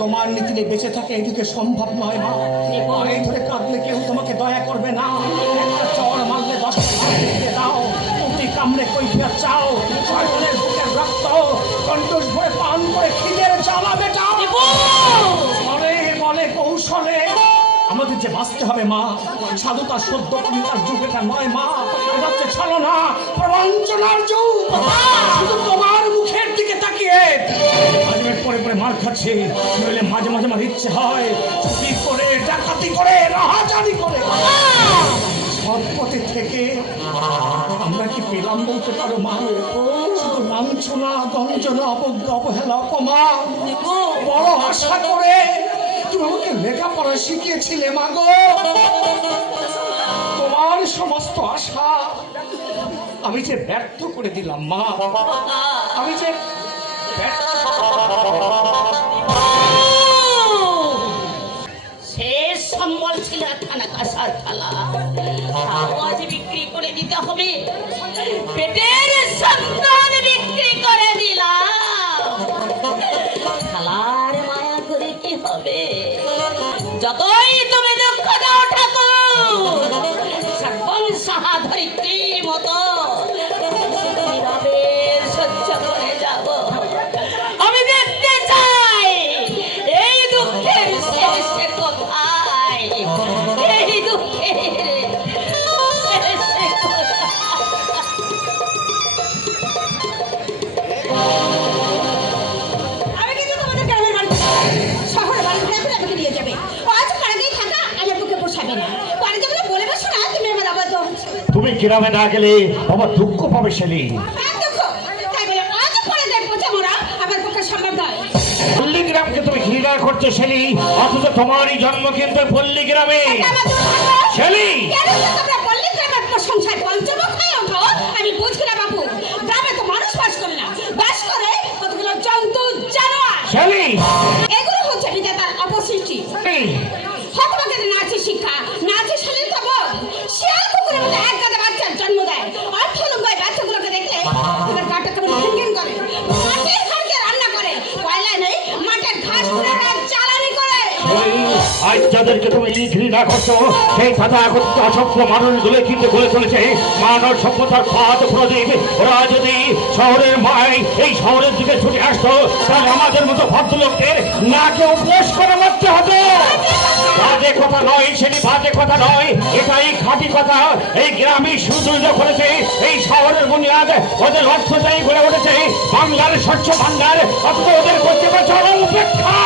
তোমার নীতিতে বেঁচে থাকে এদিকে সম্ভব নয় মা। পায়ে ধরে কাঁদলে কেউ তোমাকে দয়া করবে না। একটা চড় মারলে 10টা দিয়ে দাও, মুটি কামড়ে কৈফিয়ত চাও, শয়তানের বুকের রক্ত কণ্ঠস ভরে পান করে খিদের জ্বালা মেটাও। বলে বলে কৌশলে আমাদের যে বাঁচতে হবে মা। সাধুতা সদ্য কবিতার যুগ এটা নয় মা, এটা হচ্ছে ছলনা প্রবঞ্চনার যুগ। শুধু তোমার মুখের দিকে তাকিয়ে পরে পরে মার খাচ্ছে, নইলে মাঝে মাঝে আমার ইচ্ছে হয় চুরি করে, ডাকাতি করে, রাহাজানি করে সব পথে থেকে আমরা কি পেলাম বলতে পারো মা? শুধু লাঞ্ছনা, গঞ্জনা, অবজ্ঞা, অবহেলা, অপমান। বড় আশা করে তুমি আমাকে লেখাপড়া শিখিয়েছিলে মা গো। তোমার সমস্ত আশা আমি যে ব্যর্থ করে দিলাম মা। আমি যে শেষ সম্বল ছিল থানা কাসার থালা, আজ বিক্রি করে দিতে হবে। পেটের সন্তান বিক্রি করে দিলাম, থালার মায়া করে কি হবে? যতই তুমি দুঃখ দাও ঠাকুর, সর্বং সাহা ধরিত্রী মতো নীরবে সহ্য করে যাব। আমি দেখতে চাই এই দুঃখের শেষ কোথায়, এই দুঃখের শেষ কোথায়। আমি কিন্তু তোমাদের গ্রামের বাড়ি শহরের বাড়ি ঘুরে আমাকে নিয়ে যাবে। আজ পাড়াতেই থাকা আমার পক্ষে পোষাবে না। পরে যেগুলো বলে বসো না তুমি আমার আবার তো তুমি গ্রামে না গেলে বাবা দুঃখ পাবে শেলি। দুঃখ তাই বলে আজ পরে দেখবো যে মোরা আমার পক্ষে সম্ভব নয়। পল্লী গ্রামকে তুমি ঘৃণা করছো শেলি, অথচ তোমারই জন্ম কিন্তু পল্লী গ্রামে শেলি। কেন তোমরা পল্লী গ্রামের প্রশংসায় পঞ্চমুখ হয়ে ওঠো? আমি বুঝি না বাবু, গ্রামে তো মানুষ বাস করে না, বাস করে কতগুলো জন্তু জানোয়ার। শেলি এগুলো হচ্ছে বিধাতার অপসৃষ্টি। হতভাগের না আছে শিক্ষা, না আছে শালীনতা বোধ। শিয়াল কুকুরের মতো এক গাদা বাচ্চার জন্ম দেয়। অর্থলঙ্গায় বাচ্চাগুলোকে দেখলে এবার গাটা কেমন ঘিনঘিন করে। মাটির হাড়কে রান্না করে, কয়লায় নেই মাঠের ঘাস করে জ্বালানি করে। আজ যাদেরকে তুমি ঘৃণা করছো সেই সাদা একত্রিত অসভ্য মানুষগুলো কিন্তু গড়ে চলেছে মানব সভ্যতার পথ প্রদীপ। ওরা যদি শহরের মায় এই শহরের দিকে ছুটে আসতো, তাহলে আমাদের মতো ভদ্রলোকদের নাকে উপোস করে মারতে হতো। বাজে কথা নয় সেটি, বাজে কথা নয়, এটাই খাঁটি কথা। এই গ্রামে সুদৃঢ় করেছে এই শহরের বুনিয়াদ, ওদের অর্থটাই গড়ে উঠেছে বাংলার স্বচ্ছ ভান্ডার, অথচ ওদের করতে পারছে উপেক্ষা।